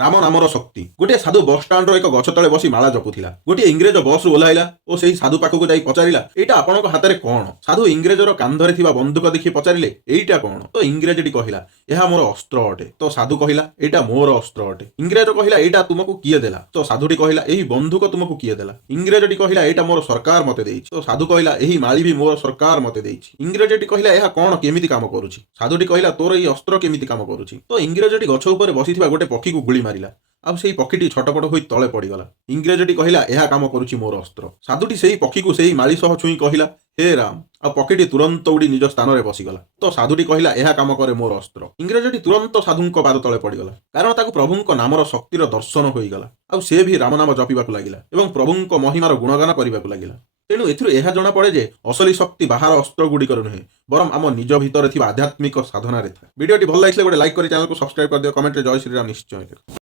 ରାମ ନାମର ଶକ୍ତି। ଗୋଟିଏ ସାଧୁ ବସ୍ ଷ୍ଟାଣ୍ଡର ଏକ ଗଛ ତଳେ ବସି ମାଳା ଜପୁଥିଲା। ଗୋଟିଏ ଇଂରେଜ ବସ୍ରୁ ଓହ୍ଲାଇଲା ଓ ସେହି ସାଧୁ ପାଖକୁ ଯାଇ ପଚାରିଲା, ଏଇଟା ଆପଣଙ୍କ ହାତରେ କ'ଣ? ସାଧୁ ଇଂରେଜର କାନ୍ଧରେ ଥିବା ବନ୍ଧୁକ ଦେଖି ପଚାରିଲେ, ଏଇଟା କ'ଣ? ତ ଇଂରେଜଟି କହିଲା, ଏହା ମୋର ଅସ୍ତ୍ର ଅଟେ। ତ ସାଧୁ କହିଲା, ଏଇଟା ମୋର ଅସ୍ତ୍ର ଅଟେ। ଇଂରେଜ କହିଲା, ଏଇଟା ତୁମକୁ କିଏ ଦେଲା? ତ ସାଧୁଟି କହିଲା, ଏହି ବନ୍ଧୁକ ତୁମକୁ କିଏ ଦେଲା? ଇଂରେଜଟି କହିଲା, ଏଇଟା ମୋର ସରକାର ମତେ ଦେଇଛି। ତ ସାଧୁ କହିଲା, ଏହି ମାଳି ବି ମୋର ସରକାର ମତେ ଦେଇଛି। ଇଂରେଜଟି କହିଲା, ଏହା କ'ଣ କେମିତି କାମ କରୁଛି? ସାଧୁଟି କହିଲା, ତୋର ଏହି ଅସ୍ତ୍ର କେମିତି କାମ କରୁଛି? ତ ଇଂରେଜଟି ଗଛ ଉପରେ ବସିଥିବା ଗୋଟେ ପକ୍ଷୀକୁ ଗୁଳି ମାରିଲା। ଆଉ ସେଇ ପକ୍ଷୀଟି ଛଟପଟ ହୋଇ ତଳେ ପଡ଼ିଗଲା। ଇଂରେଜଟି କହିଲା, ଏହା କାମ କରୁଛି ମୋର ଅସ୍ତ୍ର। ସାଧୁଟି ସେହି ପକ୍ଷୀକୁ ସେହି ମାଳି ସହ ଛୁଇଁ କହିଲା, ହେ ରାମ। ଆଉ ପକ୍ଷୀଟି ତୁରନ୍ତ ଉଡ଼ି ନିଜ ସ୍ଥାନରେ ବସିଗଲା। ତ ସାଧୁଟି କହିଲା, ଏହା କାମ କରେ ମୋର ଅସ୍ତ୍ର। ଇଂରେଜଟି ତୁରନ୍ତ ସାଧୁଙ୍କ ପାଦ ତଳେ ପଡ଼ିଗଲା, କାରଣ ତାକୁ ପ୍ରଭୁଙ୍କ ନାମର ଶକ୍ତିର ଦର୍ଶନ ହୋଇଗଲା। ଆଉ ସେ ବି ରାମ ନାମ ଜପିବାକୁ ଲାଗିଲା ଏବଂ ପ୍ରଭୁଙ୍କ ମହିମାର ଗୁଣଗାନ କରିବାକୁ ଲାଗିଲା। ତେଣୁ ଏଥିରୁ ଏହା ଜଣାପଡ଼େ ଯେ ଅସଲି ଶକ୍ତି ବାହାର ଅସ୍ତ୍ରଗୁଡ଼ିକରେ ନୁହେଁ, ବରଂ ଆମ ନିଜ ଭିତରେ ଥିବା ଆଧ୍ୟାତ୍ମିକ ସାଧନାରେ ଥାଏ। ଭିଡ଼ିଓଟି ଭଲ ଲାଗିଥିଲେ ଗୋଟେ ଲାଇକ୍ କରି ଚ୍ୟାନେଲକୁ ସବସ୍କ୍ରାଇବ୍ କରିଦିଅ। କମେଣ୍ଟରେ ଜୟ ଶ୍ରୀରାମ ନିଶ୍ଚୟ ଲେଖ।